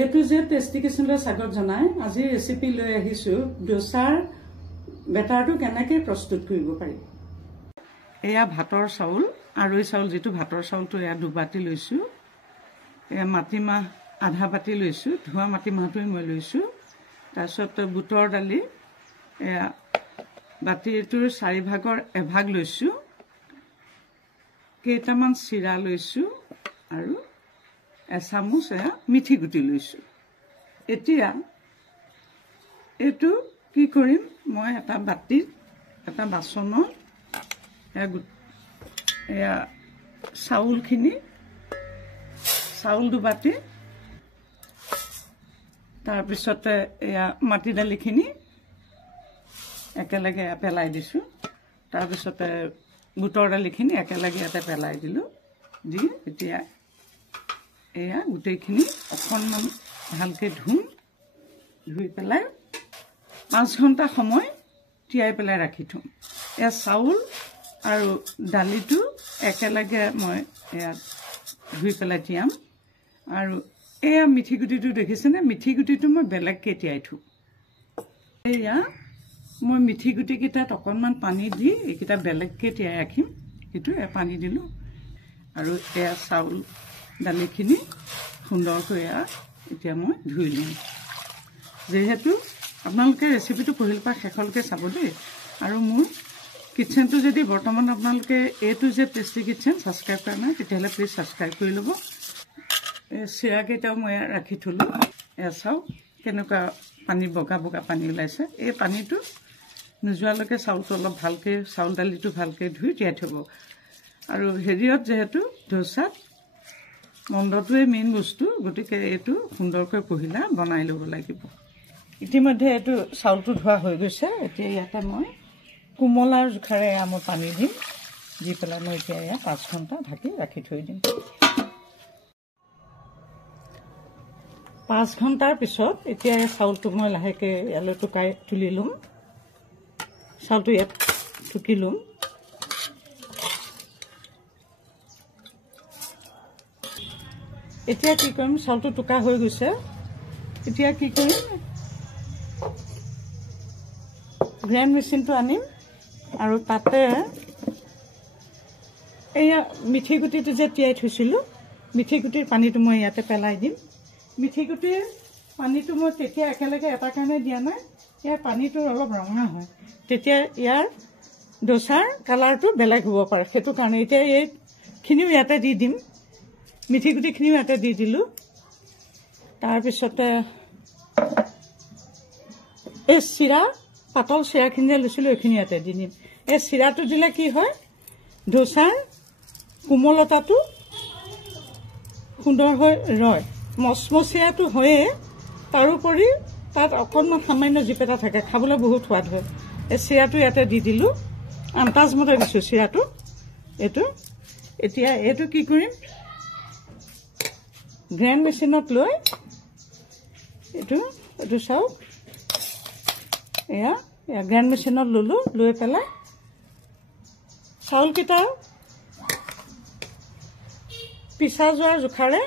এইটো যে টেষ্টি কিচেনলৈ স্বাগত জনাই আজি ৰেচিপি লৈ আহিছো ডোসাৰ বেটাৰটো কেনেকৈ প্ৰস্তুত কৰিব পাৰি। এয়া ভাতৰ চাউল আৰৈ চাউল যেটো ভাতৰ চাউলটো এয়া 2 বাটি লৈছো। এয়া মাটিমাহ আধা বাটি লৈছো, ধোৱা মাটিমাহটোই মই লৈছো। তাৰপিছত বুটৰ দালি এয়া বাটিটোৰ 4 ভাগৰ এভাগ লৈছো। কেইটামান চিৰা লৈছো আৰু এচামুচ এয়া মিঠি গুটি লৈছো। এতিয়া এটো কি কৰিম, মই এটা বাটিত এটা বাচনত এয়া চাউলখিনি চাউল 2 বাটি, তাৰপিছতে এয়া মাটি দালিখিনি একেলগে পেলাই দিছো। তাৰপিছতে বুটৰ দালিখিনি একেলগে ইয়াতে পেলাই দিলো। দি এতিয়া এয়া গুটেইখিনি অকণমান ভালকে ধুই পেলাই 5 ঘণ্টা সময় তিয়াই পেলাই ৰাখি থম। এয়া চাউল আৰু দালিটো একেলগে মই এয়া ধুই পেলাই তিয়াম। আৰু এয়া মিঠি গুটিটো দেখিছেনে, মিঠি গুটিটো মই বেলেগকে তিয়াই থম। এয়া মই মিঠি গুটি কেইটাত অকণমান পানী দি এইকেইটা বেলেগকে তিয়াই ৰাখিম। এইটো পানী দিলো আৰু এয়া চাউল দালিখিনি সুন্দৰকৈ এতিয়া মই ধুই লম। যেহেতু আপোনালোকে ৰেচিপিটো পঢ়িল পৰা শেষলৈকে চাব দেই। আৰু মোৰ কিচেনটো যদি বৰ্তমান আপোনালোকে এইটো যে টেষ্টি কিচেন ছাবস্ক্ৰাইব কৰা নাই তেতিয়াহ'লে প্লিজ ছাবস্ক্ৰাইব কৰি ল'ব। চিৰাকেইটাও মই ৰাখি থলো। এয়া চাওক কেনেকুৱা পানী বগা বগা পানী ওলাইছে। এই পানীটো নোযোৱালৈকে চাউলটো অলপ ভালকৈ চাউল দালিটো ভালকৈ ধুই তিয়াই থ'ব। আৰু হেৰিয়ত যেহেতু ডোসাত মণ্ডটোৱে মেইন বস্তু, গতিকে এইটো সুন্দৰকৈ পহিলা বনাই ল'ব লাগিব। ইতিমধ্যে এইটো চাউলটো ধোৱা হৈ গৈছে। এতিয়া ইয়াতে মই কোমলাৰ জোখাৰে মই পানী দিম। দি পেলাই মই এতিয়া 5 ঘণ্টা ঢাকি ৰাখি থৈ দিম। 5 ঘণ্টাৰ পিছত এতিয়া চাউলটো মই লাহেকৈ ইয়ালৈ টুকাই তুলি ল'ম। চাউলটো ইয়াত টুকি ল'ম। এতিয়া কি কৰিম, চাউলটো টুকা হৈ গৈছে। এতিয়া কি কৰিম, গ্ৰাইণ্ড মেচিনটো আনিম আৰু তাতে এয়া মিঠি গুটিটো যে তিয়াই থৈছিলোঁ, মিঠি গুটিৰ পানীটো মই ইয়াতে পেলাই দিম। মিঠি গুটিৰ পানীটো মই তেতিয়া একেলগে এটা কাৰণে দিয়া নাই, ইয়াৰ পানীটো অলপ ৰঙা হয়, তেতিয়া ইয়াৰ ডোসাৰ কালাৰটো বেলেগ হ'ব পাৰে, সেইটো কাৰণে এতিয়া এইখিনিও ইয়াতে দি দিম। মিঠি গুটিখিনিও ইয়াতে দি দিলোঁ। তাৰপিছতে এই চিৰা পাতল চিৰাখিনি যে লৈছিলোঁ এইখিনি ইয়াতে দি দিম। এই চিৰাটো দিলে কি হয়, ডোসাৰ কোমলতাটো সুন্দৰ হৈ ৰয়। মচমচীয়াটো হয়ে, তাৰোপৰি তাত অকণমান সামান্য জিপ এটা থাকে, খাবলৈ বহুত সোৱাদ হয়। এই চিৰাটো ইয়াতে দি দিলোঁ, আন্তাজমতে দিছোঁ চিৰাটো এইটো। এতিয়া এইটো কি কৰিম, গ্ৰাইণ্ড মেচিনত লৈ এইটো চাওক এয়া গ্ৰাইণ্ড মেচিনত ল'লোঁ। লৈ পেলাই চাউলকেইটা পিছা যোৱাৰ জোখাৰে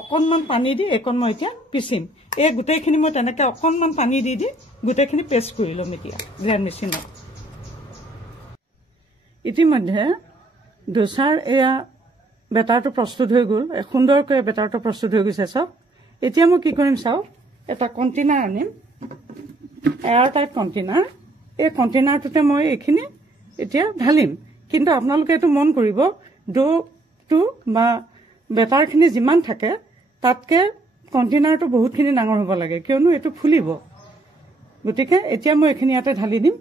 অকণমান পানী দি এইকণ মই এতিয়া পিচিম। এই গোটেইখিনি মই তেনেকৈ অকণমান পানী দি গোটেইখিনি পেষ্ট কৰি ল'ম এতিয়া গ্ৰাইণ্ড মেচিনত। ইতিমধ্যে ডোসাৰ এয়া বেটাৰটো প্ৰস্তুত হৈ গ'ল। সুন্দৰকৈ বেটাৰটো প্ৰস্তুত হৈ গৈছে চাওক। এতিয়া মই কি কৰিম চাওক, এটা কণ্টেইনাৰ আনিম, এয়াৰ টাইট কণ্টেইনাৰ। এই কণ্টেইনাৰটোতে মই এইখিনি এতিয়া ঢালিম। কিন্তু আপোনালোকে এইটো মন কৰিব, ডোটো বা বেটাৰখিনি যিমান থাকে তাতকৈ কণ্টেইনাৰটো বহুতখিনি ডাঙৰ হ'ব লাগে, কিয়নো এইটো ফুলিব। গতিকে এতিয়া মই এইখিনি ইয়াতে ঢালি দিম।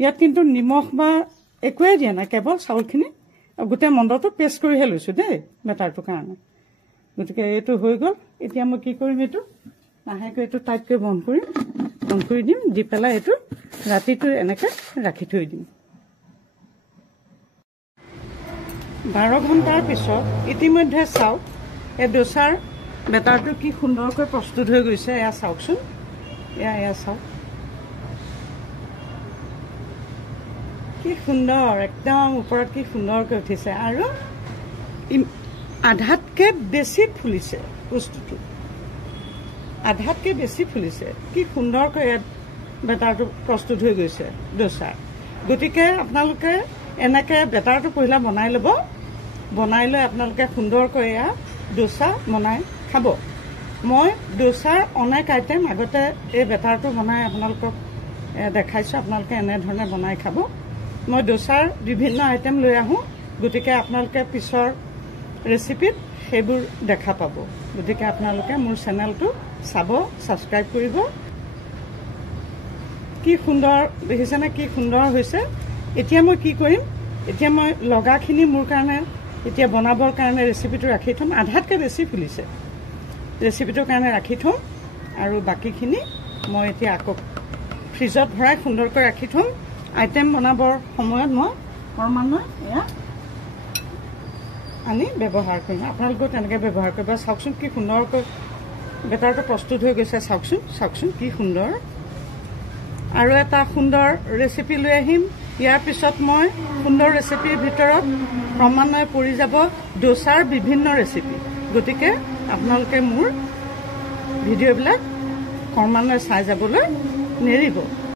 ইয়াত কিন্তু নিমখ বা একোৱেই দিয়া নাই, কেৱল চাউলখিনি গোটেই মণ্ডটো পেষ্ট কৰিহে লৈছোঁ দেই বেটাৰটোৰ কাৰণে। গতিকে এইটো হৈ গ'ল। এতিয়া মই কি কৰিম, এইটো লাহেকৈ এইটো টাইটকৈ বন্ধ কৰি দিম। দি পেলাই এইটো ৰাতিটো এনেকৈ ৰাখি থৈ দিম। 12 ঘণ্টাৰ পিছত ইতিমধ্যে চাওক এই ডোসাৰ বেটাৰটো কি সুন্দৰকৈ প্ৰস্তুত হৈ গৈছে। এয়া চাওকচোন, এয়া চাওক কি সুন্দৰ, একদম ওপৰত কি সুন্দৰকৈ উঠিছে আৰু আধাতকৈ বেছি ফুলিছে বস্তুটো। আধাতকৈ বেছি ফুলিছে। কি সুন্দৰকৈ ইয়াত বেটাৰটো প্ৰস্তুত হৈ গৈছে ডোছা। গতিকে আপোনালোকে এনেকৈ বেটাৰটো পহিলা বনাই ল'ব। বনাই লৈ আপোনালোকে সুন্দৰকৈ এয়া ডোছা বনাই খাব। মই ডোছাৰ অনেক আইটেম আগতে এই বেটাৰটো বনাই আপোনালোকক দেখাইছোঁ। আপোনালোকে এনেধৰণে বনাই খাব। মই ডোছাৰ বিভিন্ন আইটেম লৈ আহোঁ, গতিকে আপোনালোকে পিছৰ ৰেচিপিত সেইবোৰ দেখা পাব। গতিকে আপোনালোকে মোৰ চেনেলটো চাব, ছাবস্ক্ৰাইব কৰিব। কি সুন্দৰ দেখিছেনে, কি সুন্দৰ হৈছে। এতিয়া মই কি কৰিম, এতিয়া মই লগাখিনি মোৰ কাৰণে এতিয়া বনাবৰ কাৰণে ৰেচিপিটো ৰাখি থ'ম। আধাতকৈ বেছি ফুলিছে, ৰেচিপিটোৰ কাৰণে ৰাখি থ'ম। আৰু বাকীখিনি মই এতিয়া আকৌ ফ্ৰিজত ভৰাই সুন্দৰকৈ ৰাখি থ'ম। আইটেম বনাবৰ সময়ত মই ক্ৰমান্বয়ে এয়া আনি ব্যৱহাৰ কৰিম। আপোনালোকেও তেনেকৈ ব্যৱহাৰ কৰিব। চাওকচোন কি সুন্দৰকৈ বেটাৰটো প্ৰস্তুত হৈ গৈছে। চাওকচোন কি সুন্দৰ। আৰু এটা সুন্দৰ ৰেচিপি লৈ আহিম। ইয়াৰ পিছত মই সুন্দৰ ৰেচিপিৰ ভিতৰত ক্ৰমান্বয়ে পৰি যাব ডোছাৰ বিভিন্ন ৰেচিপি। গতিকে আপোনালোকে মোৰ ভিডিঅ'বিলাক ক্ৰমান্বয়ে চাই যাবলৈ নেৰিব।